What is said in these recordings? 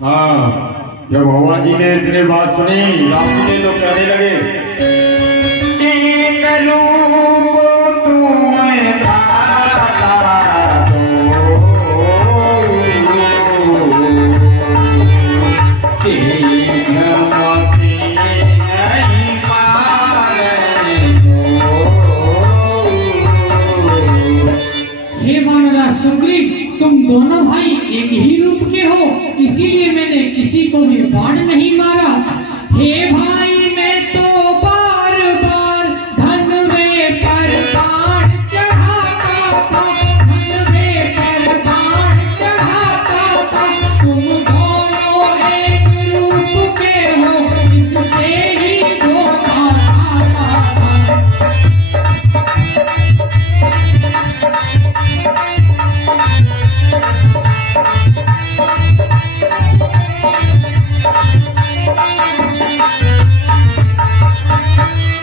हाँ, जब भगवान जी ने इतनी बात सुनी, राम जी ने तो कहने लगे सुग्रीव, तुम दोनों भाई एक ही रूप के हो, इसीलिए मैंने किसी को भी बाण नहीं मारा। हे भाई, मैं तो बार बार धन में पर बाण चढ़ाता था, धन में पर बाण चढ़ाता था। तुम दोनों एक रूप के हो, इससे ही धोखा खाता था।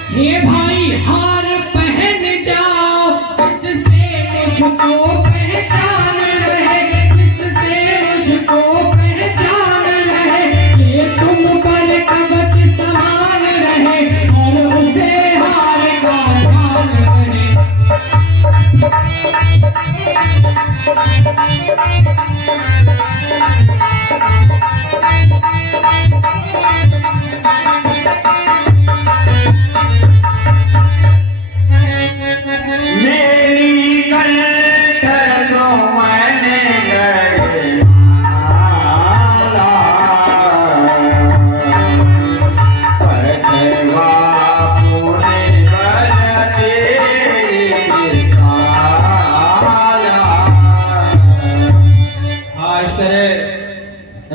हे भाई, हार पहन जाओ, जिससे मुझको पहचान रहे, जिससे मुझको पहचान रहे। ये तुम पर कवच समान रहे और उसे हार का ध्यान रहे।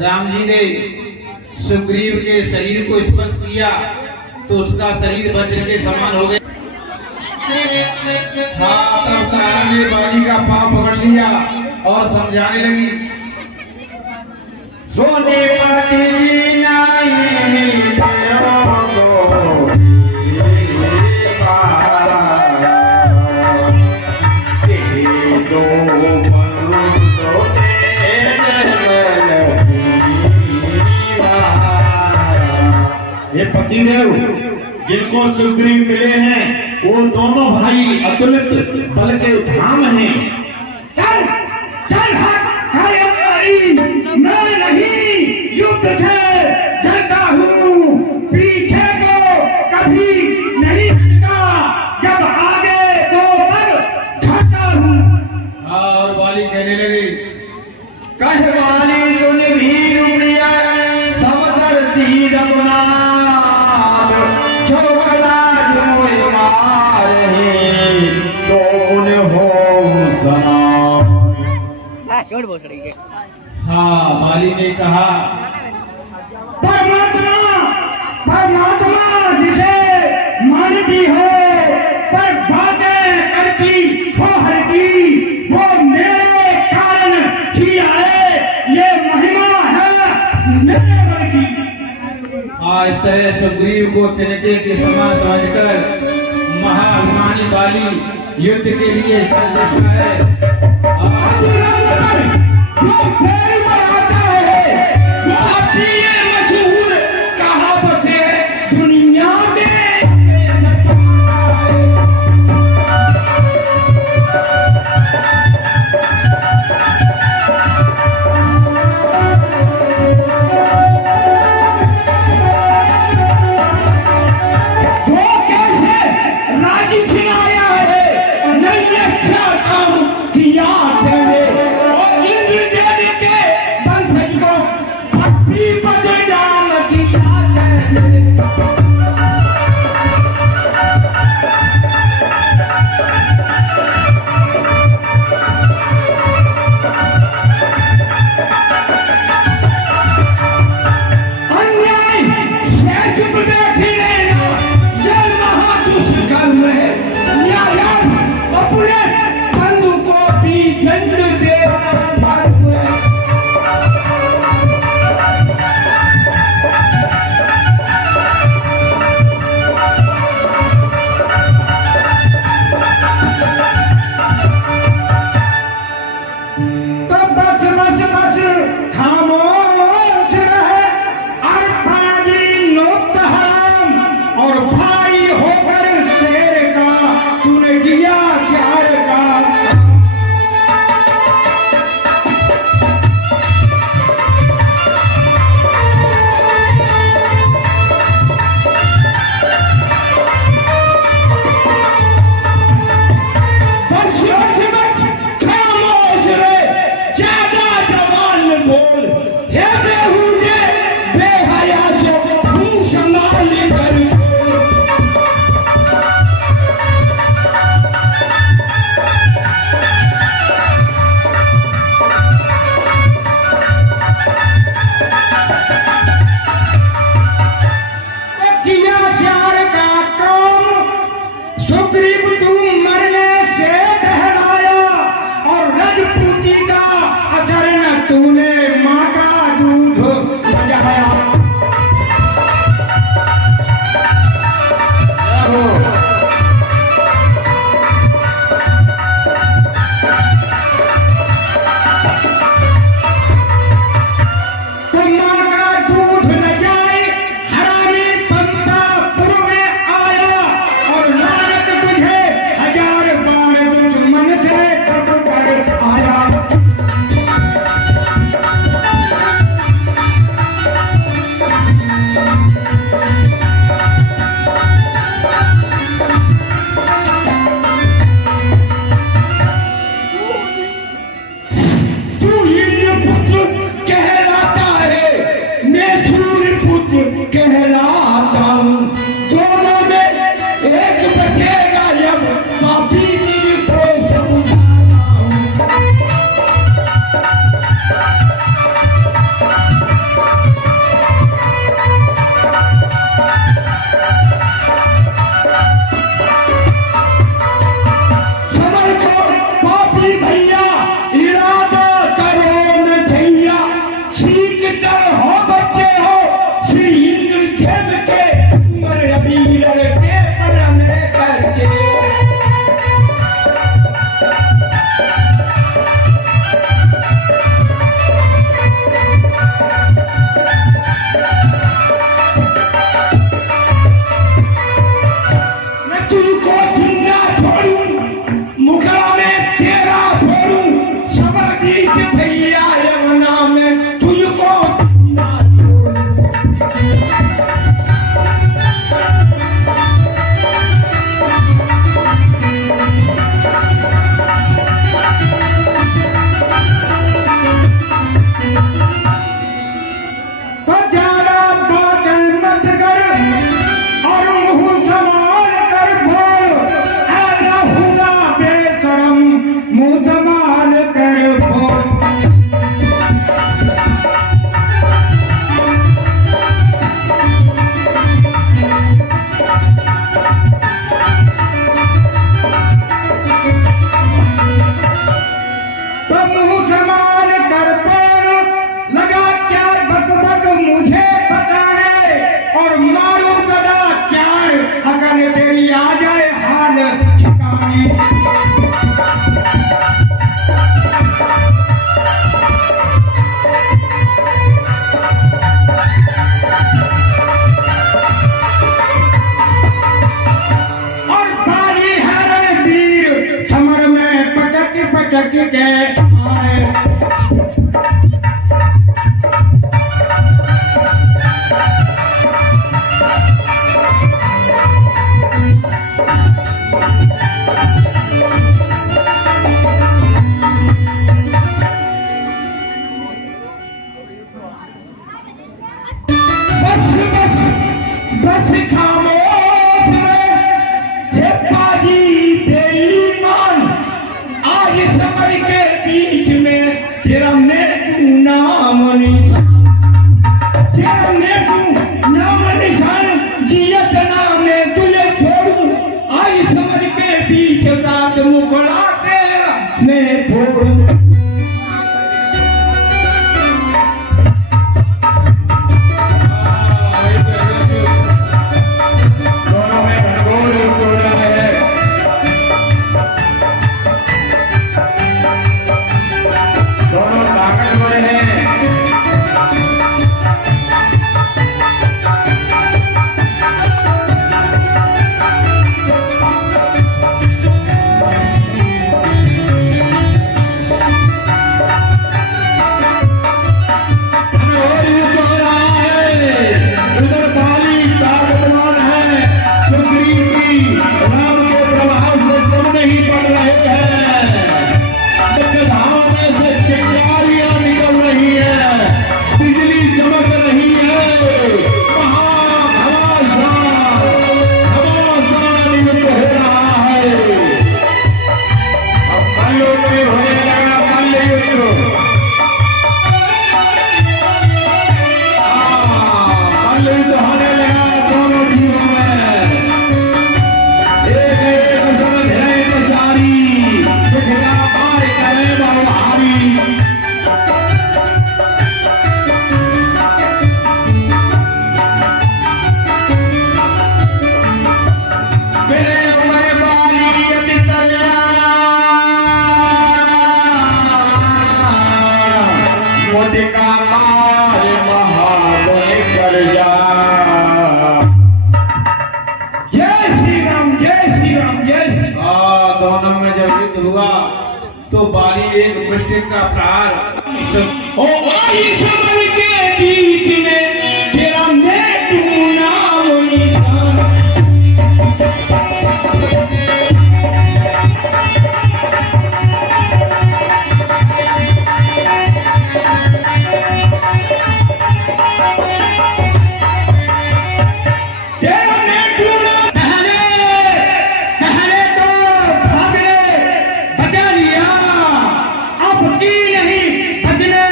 राम जी ने सुग्रीव के शरीर को स्पर्श किया तो उसका शरीर वज्र के समान हो गया। हाँ, तब तारा ने बाली का पांव पकड़ लिया और समझाने लगी, सोने ये पतिदेव जिनको सुग्रीव मिले हैं, वो दोनों भाई अतुलित बल के धाम हैं। चल चल हट, मैं नहीं युद्ध से डरता हूँ, पीछे को कभी नहीं हटता, जब आगे तो पर खाता हूँ। और बाली कहने लगी, कह वाली तूने भी उमरिया समदर तीर अपना छोड़ बोल रही है। हाँ, बाली ने कहा, परमात्मा परमात्मा जिसे मानती हो पर बातें करती हो हर की, वो मेरे कारण ही आए, ये महिमा है मेरे बल की। हाँ, इस तरह सुग्रीव को तिनके के समान समझकर महाअभिमानी बाली युद्ध के लिए चल देता है। मशहूर कहावत है दुनिया में। तो कैसे राजी खिलाया है, नहीं अच्छा काम किया है, और इंद्र देव के चल हो बच्चे हो, श्री इंद्रजेब के उम्र अभी लड़के पर में करके। मैं तुझको जिंदा छोड़ूं, मुखड़ा में तेरा फोड़ूं, समर बीच भैया यमुना में तुझको जिंदा छोड़ूं। तो ज्यादा बात मत कर और मुंह संभाल कर बोल, ऐसा हुआ बेशरम, मुंह संभाल कर बोल। तो मुंह संभाल कर बोल, लगा क्या बक बक मुझे बताने, और मारू गदा चार अगर तेरी आ जाए हाल ठिकाने। और बारी है रणबीर, समर में पटक पटक के आए। बस बस बस खामोश रहे, हे पाजी बेईमान, आज समर के बीच में तेरा मैं तू नाम निशान, तेरा मैं तू नाम निशान, जियत नाम में तुझे छोड़ूं, आज समर के बीच दांत मुखड़ा तेरा मैं फोड़ूं। दोनों में घनघोर युद्ध हो रहा है। दोनों ताकतवर हैं। घनघोर युद्ध हो रहा है। उधर बाली ताकतवर है, सुग्रीव की राम के प्रभाव से कम नहीं पड़ रहे हैं। धाम में से चिंगारियां निकल रही है, बिजली चमक रही है। घमासान युद्ध हो रहा है। अब मल्लयुद्ध होने लगा, मल्लयुद्ध। मल्लयुद्ध होने लगा दोनों जीवों में। एक समझ है बेचारी, दिखला पाए करे बहुहारी। मेरे उमर बाली अभी तलिया, मोदी का मार महाबली कर जा। जय श्री राम, जय श्री राम, जय श्री राम। दोनों में जब युद्ध हुआ तो बाली एक मुष्टि का प्रहार ओ आई समर के बीच में तेरा मैं तू नाम निशान। तेरा मैं तू नाम, पहले तो भागने बचा लिया, अब की नहीं बचने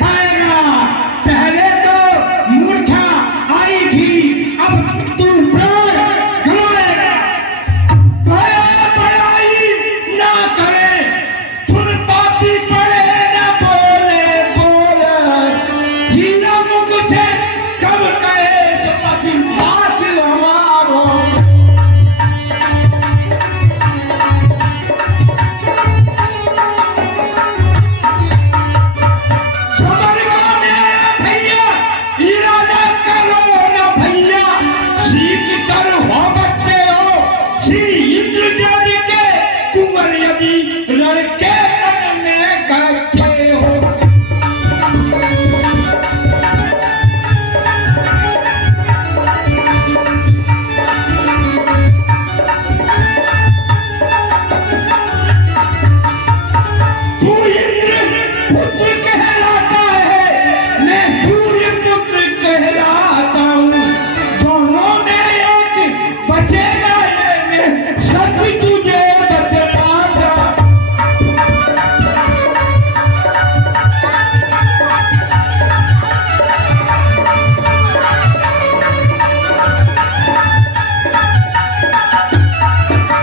पाएगा। दुख से कब कहे तो पति पास हमारो सबर का मेरा भैया इरादा करो न भैया सीख कर हो बच्चे हो श्री इंद्रदेव के कुंवर यदि लड़के मन में करते हो तू इंद्र पुत्र कहलाता है मैं सूर्य पुत्र कहलाता हूँ दोनों में एक बचेगा ये मैं सच तुझे बचलाता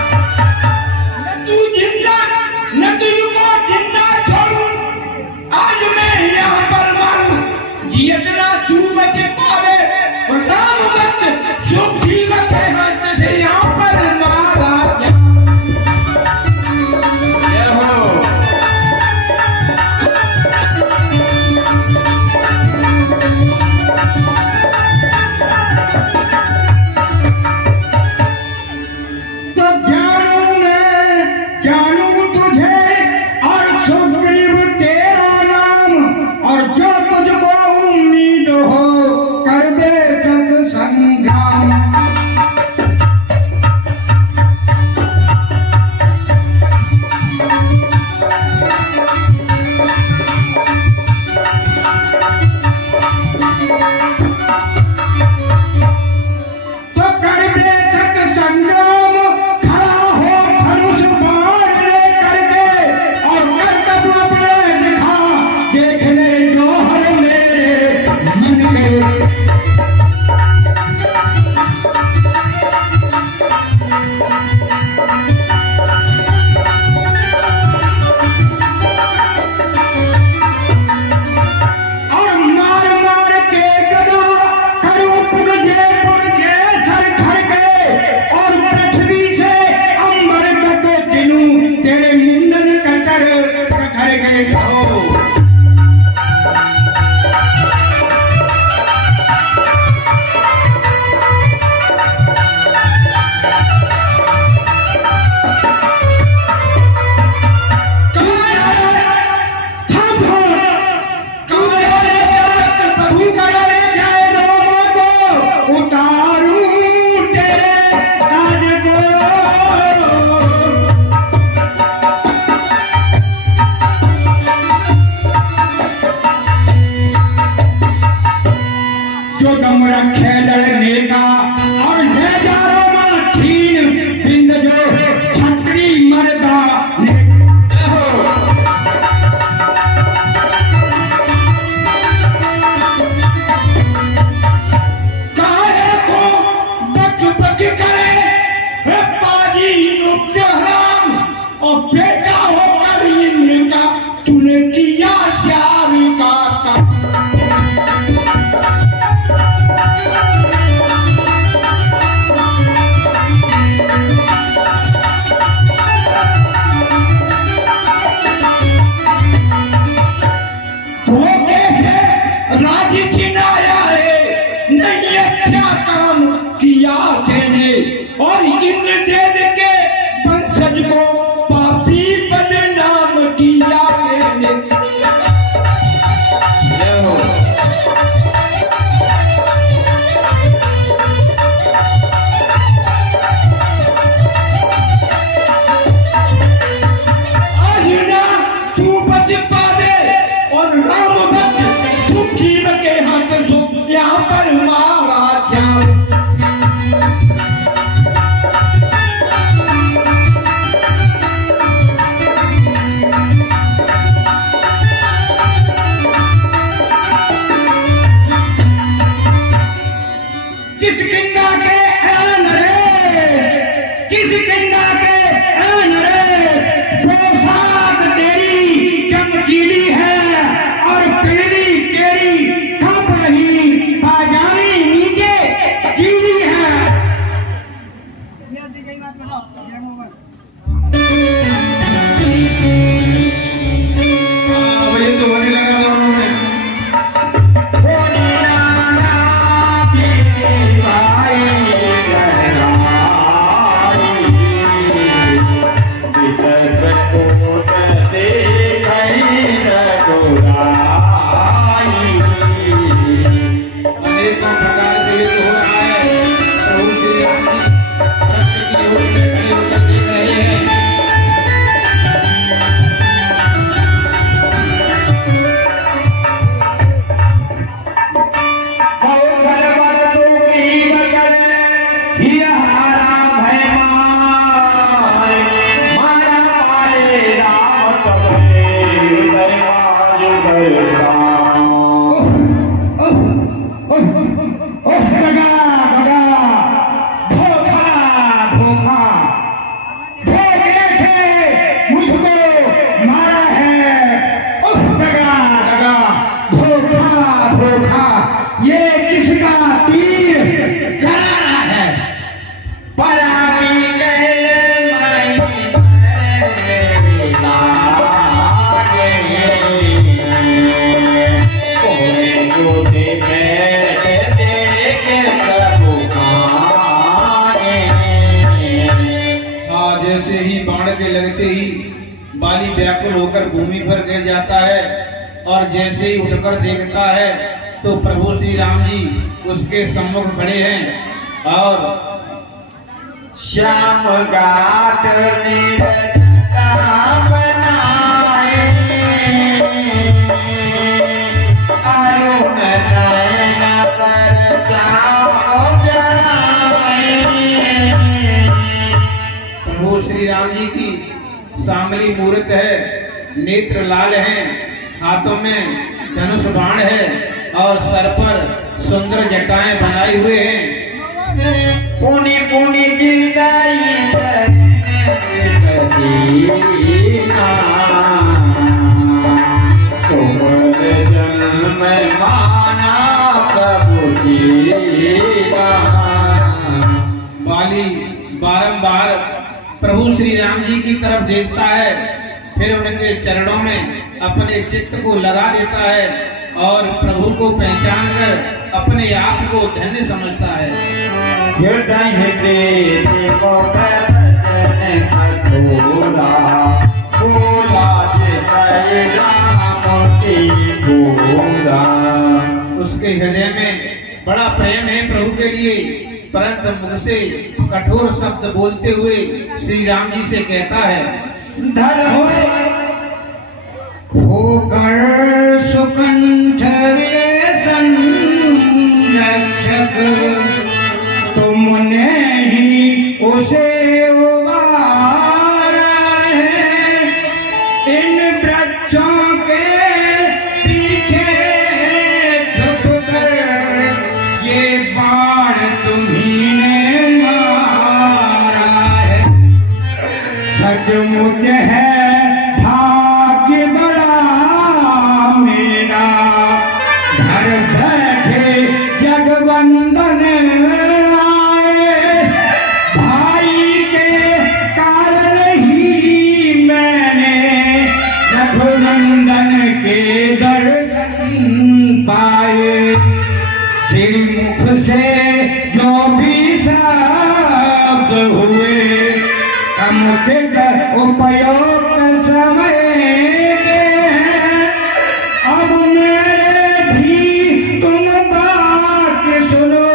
न तू जिंदा न तुझको जिंदा छोड़ूं आज मैं यहाँ पर मारूं जितना तू बच पावे राम भक्त सुखी बचे हाथ से यहाँ पर मारा जय हो। तो जानू तुझे और सुग्रीव तेरा नाम और जो तुझको उम्मीद हो कर बेशक संग्राम तो कर बेशक संग्राम खड़ा हो धनुष बाण लेकर के और कर्तव्य अपने दिखा देखने जौहर मेरे मन के और मार मार के गदा करो पुरजे पुरजे सर घर के और पृथ्वी से अंबर तक जिनू तेरे मुंडन कतर कतर गए हो जो दम रखे लड़ने का और ले जा रोमा छीन बिंद जो छतरी मर्दा ने काहे को बक बक करे हे पाजी नुक्त हराम और बेटा होकर इंद्र का तूने किया श्यार का काम। धोखे से राज छिनाया है नहीं अच्छा काम किया तेने और इंद्रदेव के वंशज को पापी बदनाम किया तेने जय हो। आज ना तू बच पावे और राम भक्त सुखी के हाथ से यहाँ पर मारा जाए किसकिंदा के ऐन रे किसकिंदा के ऐन रे पोशाक तेरी चमकीली है और पीली तेरी कब रही अनेकों प्रकार से युद्ध हो रहा है। प्रभु श्री राम जी सत्य की ओर में खड़े होकर देख रहे हैं। ये किसका तीर चला रहा है? परामी जैसे ही बाण के लगते ही बाली व्याकुल होकर भूमि पर गिर जाता है और जैसे ही उठकर देखता है तो प्रभु श्री राम जी उसके सम्मुख खड़े हैं और श्याम गाट बनाए अरुण नयन कर जाओ जलाए। प्रभु श्री राम जी की सांवली मूर्त है, नेत्र लाल हैं, हाथों में धनुष बाण है और सर पर सुंदर जटाएं बनाए हुए हैं। पुनि पुनि जिदाई जन्म माना प्रभु जी। बाली बारंबार प्रभु श्री राम जी की तरफ देखता है, फिर उनके चरणों में अपने चित्त को लगा देता है और प्रभु को पहचान कर अपने आप को धन्य समझता है। हृदय प्रेम को भजन अधूरा बोला जय राम की गोरा। उसके हृदय में बड़ा प्रेम है प्रभु के लिए, परंतु मुख से कठोर शब्द बोलते हुए श्री राम जी से कहता है, होकर सुकंठ के संरक्षक तुमने ही उसे उबारा है। इन वृक्षों के पीछे झुककर ये बाण तुम्ही ने मारा है। सचमुच है भाग्य बड़ा मेरा, घर बैठे जगवंदन आए। भाई के कारण ही मैंने रघुनंदन के दर्शन पाए। श्रीमुख से जो भी शब्द हुए समुचित उपयुक्त समय के हैं। अब मेरे भी तुम बात सुनो,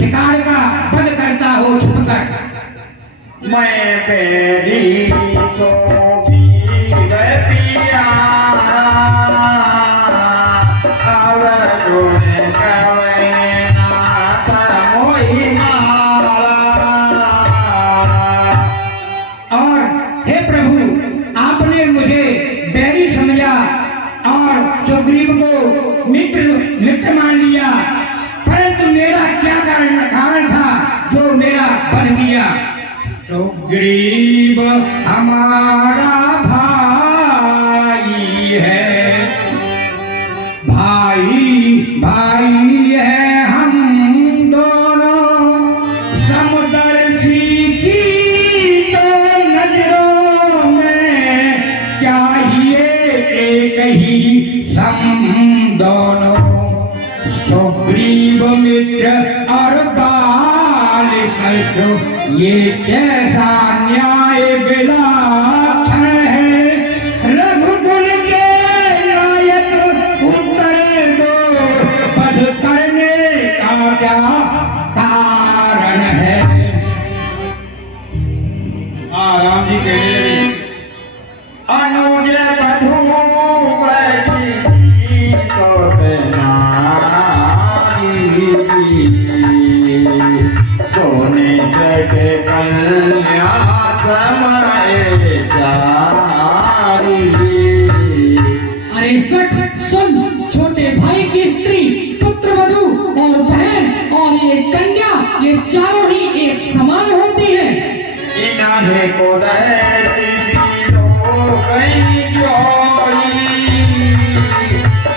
शिकार का वध करता हो छुपकर। मैं बेरी तो वीर पियारा अवगुण कवैना मोहि मारा। और हे प्रभु, आपने मुझे बैरी समझा और सुग्रीव को मित्र मान लिया, परंतु मेरा क्या कारण था जो मेरा वध किया? सुग्रीव हमारा भाई है, भाई है हम दोनों, समदर्शी की तो नजरों में चाहिए एक ही सम दोनों। सुग्रीव मित्र और बाल सखो, ये कैसा न्याय विलक्षण है। रघुकुल के नायक उत्तर दो, वध करने का क्या कारण है? हाँ, राम जी कहने लगे, अनुज बधू बजी तो सोने सके कन्या समय जारी। अरे सठ सुन, छोटे भाई की स्त्री, पुत्र वधू और बहन और ये कन्या, ये चारों ही एक समान होती है। इन्हें को रहती गई जोड़ी,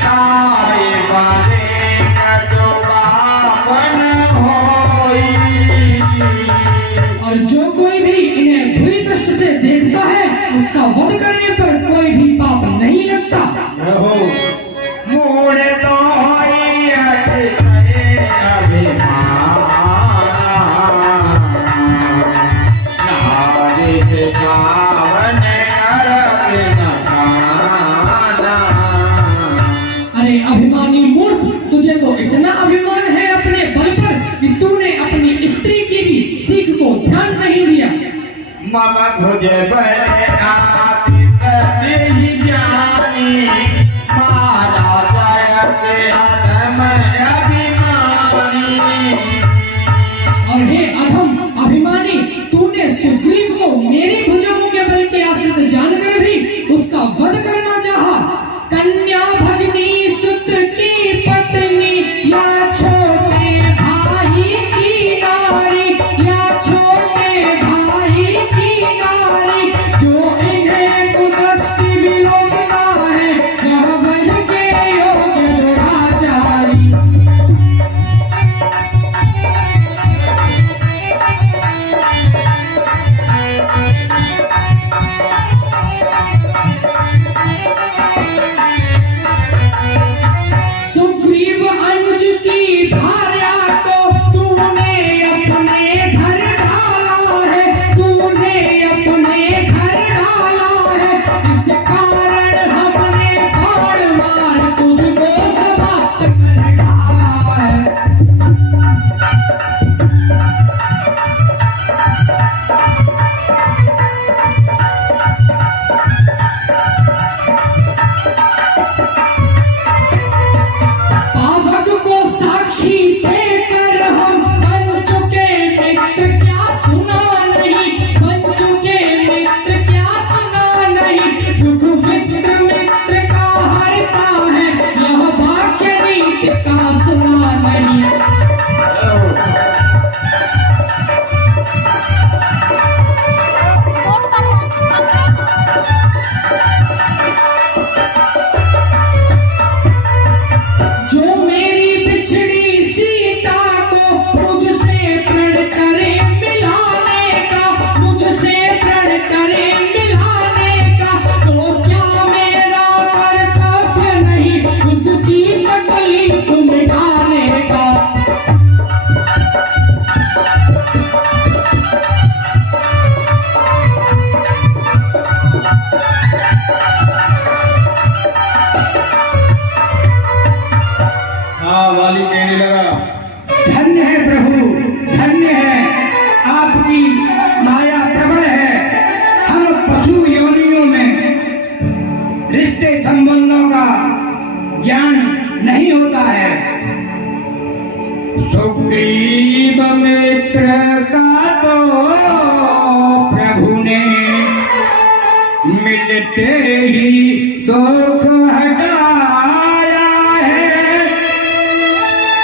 आए बारे का जो बापन होई। और जो कोई भी इन्हें बुरी दृष्टि से देखता है, उसका वध करने पर कोई भी पाप नहीं लगता। रहो मूड तो होई अतिशय अभिमान, नारी से पावन अरब नगाना। अरे अभिमानी मूर्ख, तुझे तो इतना अभिमान है अपने बल पर कि तूने अपनी स्त्री की भी सीख को ध्यान नहीं दिया। मम तुझे बने आतित ही जानी, मारा जयते अधम अभिमानी। और हे अधम अभिमानी, तूने सुग्रीव को मेरी भुजाओं के बल के आश्रित जानकर भी उसका वध करना चाहा। कन्या भगनी सुत की पत्नी, या छोटे भाई की नारी, या छोटे भाई की नारी, जो इन ते ही दुख हटाया है,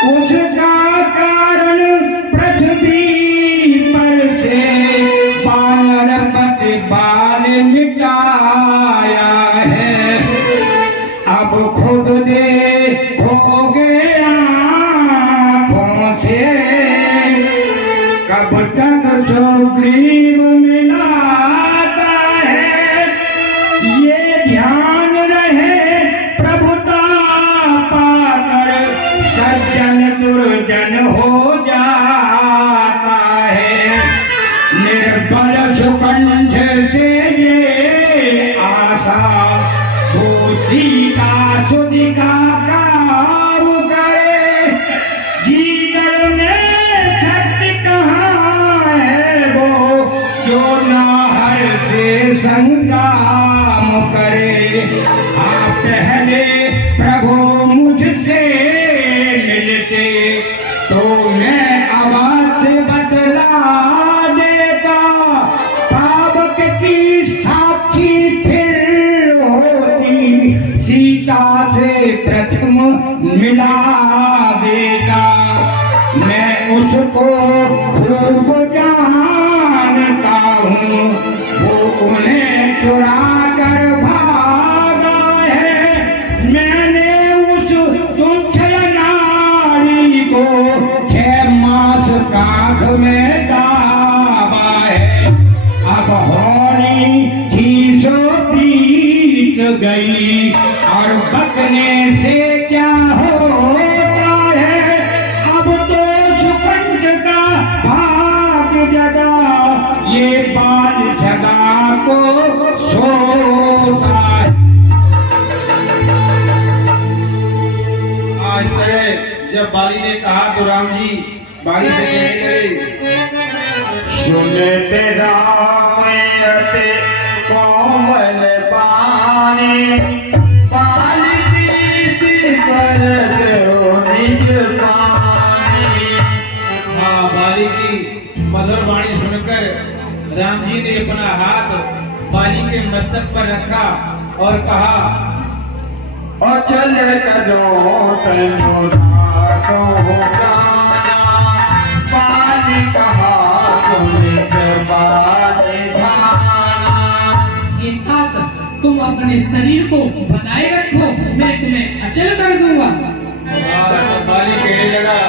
उसका कारण पृथ्वी पर से बानर प्रतिपाल मिटाया है। अब खुद देखोगे आँखों से, कब तक सुग्रीव मिलाता है। ये ध्यान रहे प्रभुता पाकर सज्जन दुर्जन हो जाता है। निर्बल सुकंठ से ये आशा सीता सुधि का काम करे, जीवन में शक्ति कहाँ है वो जो नाहर से संग्राम करे। आप पहले प्रभु मुझसे मिलते तो मैं अवश्य बदला देता, पावक की साक्षी फिर होती, सीता से प्रथम मिला देता। मैं उसको खूब जानता हूँ, वो उन्हें चुरा कर भागा है। मैंने उस तुच्छ नारी को 6 मास काख में दाबा है। अब होनी थी सो बीत गई, और बकने से क्या होता है। अब तो सुकंठ का भाग जगा, ये बाल सदा को सोता है। आज तरह जब बाली ने कहा तो राम जी बाली से कहने लगे, सुनते राम अति कोमल बाणी, बाली प्रीति कर दो निज बाणी। हाँ, बाली की मधुर वाणी सुनकर राम जी ने अपना हाथ बाली के मस्तक पर रखा और कहा, अचल करो तनुरागो गाना, बाली कहा तुम बाली भाना। अर्थात तुम अपने शरीर को बनाए रखो, मैं तुम्हें अचल कर दूंगा। और बाली कहने लगा,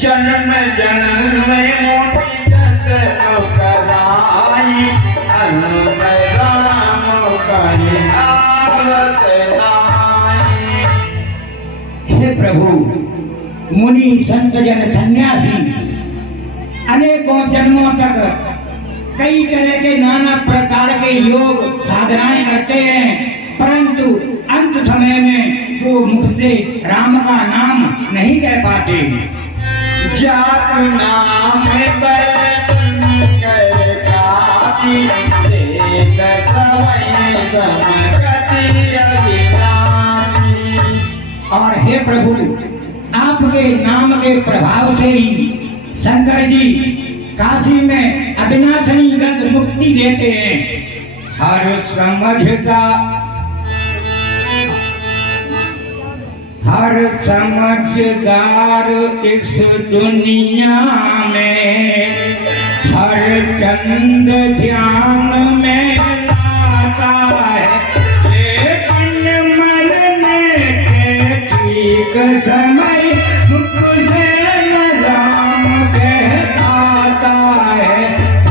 जन्म जन्म में कराई, राम करे आवत लाई। हे प्रभु, मुनि संत जन सन्यासी अनेकों जन्मों तक कई तरह के नाना प्रकार के योग साधनाएं करते हैं, परंतु अंत समय में वो मुख से राम का नाम नहीं कह पाते। जात नाम और हे प्रभु, आपके नाम के प्रभाव से ही शंकर जी काशी में अविनाशनी गत मुक्ति देते हैं। हर समझदार इस दुनिया में हर चंद ध्यान में लाता है, लेकिन मरने के ठीक समय मुझे न राम कह पाता है।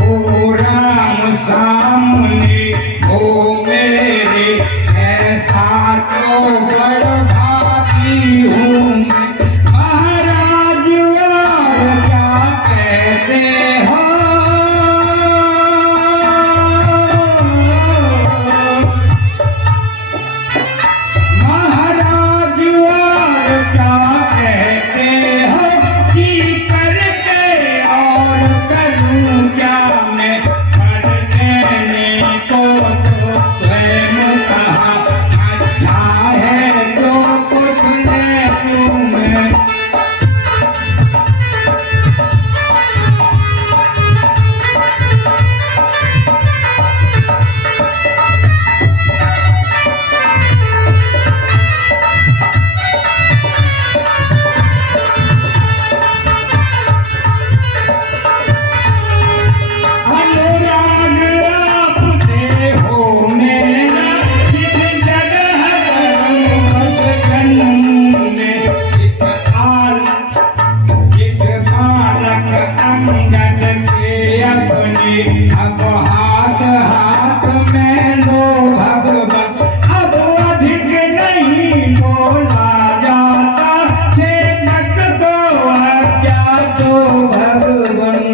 ओ राम सामने हो मेरे, ऐसा तो बड़ भागी हूँ महाराज, और क्या कहते हो। महाराज और क्या हाथ हाथ में लो भगवान, अब अधिक नहीं बोला जाता, सेवक को आज्ञा दो भगवान।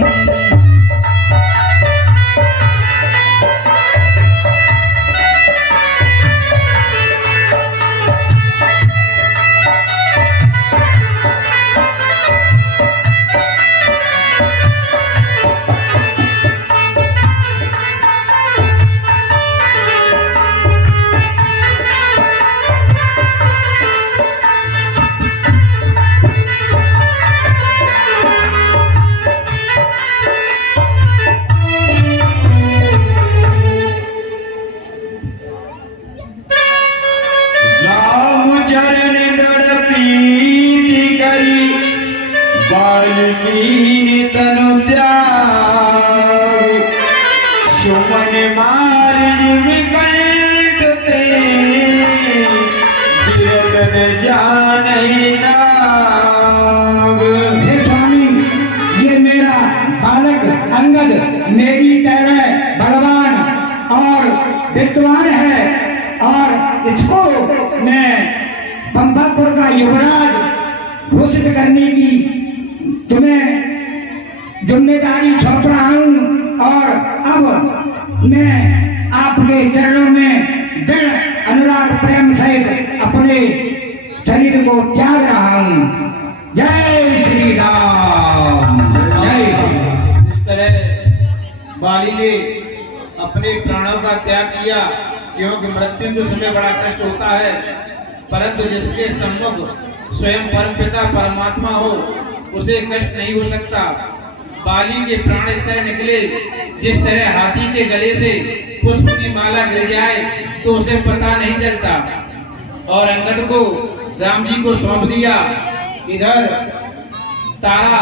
राम चरण दर प्रीति करी, बाल्मीकि तनु त्याग, सुमन मार विकंठ ते, गिरदन जानहि नाग। हे स्वामी, ये मेरा बालक अंगद मेरी तरह बलवान और विद्वान है, और इसको मैं पंपापुर का युवराज घोषित करने की तुम्हें जिम्मेदारी सौंप रहा हूँ, और अब मैं आपके चरणों में दृढ़ अनुराग प्रेम सहित अपने शरीर को त्याग रहा हूँ। जय श्री राम, जय श्री राम। इस तरह बाली ने अपने प्राणों का त्याग किया, क्योंकि मृत्यु के समय बड़ा कष्ट होता है, परंतु जिसके सम्मुख स्वयं परमपिता परमात्मा हो उसे कष्ट नहीं हो सकता। बाली के प्राण इस तरह निकले जिस तरह हाथी के गले से पुष्प की माला गिर जाए तो उसे पता नहीं चलता, और अंगद को राम जी को सौंप दिया। इधर तारा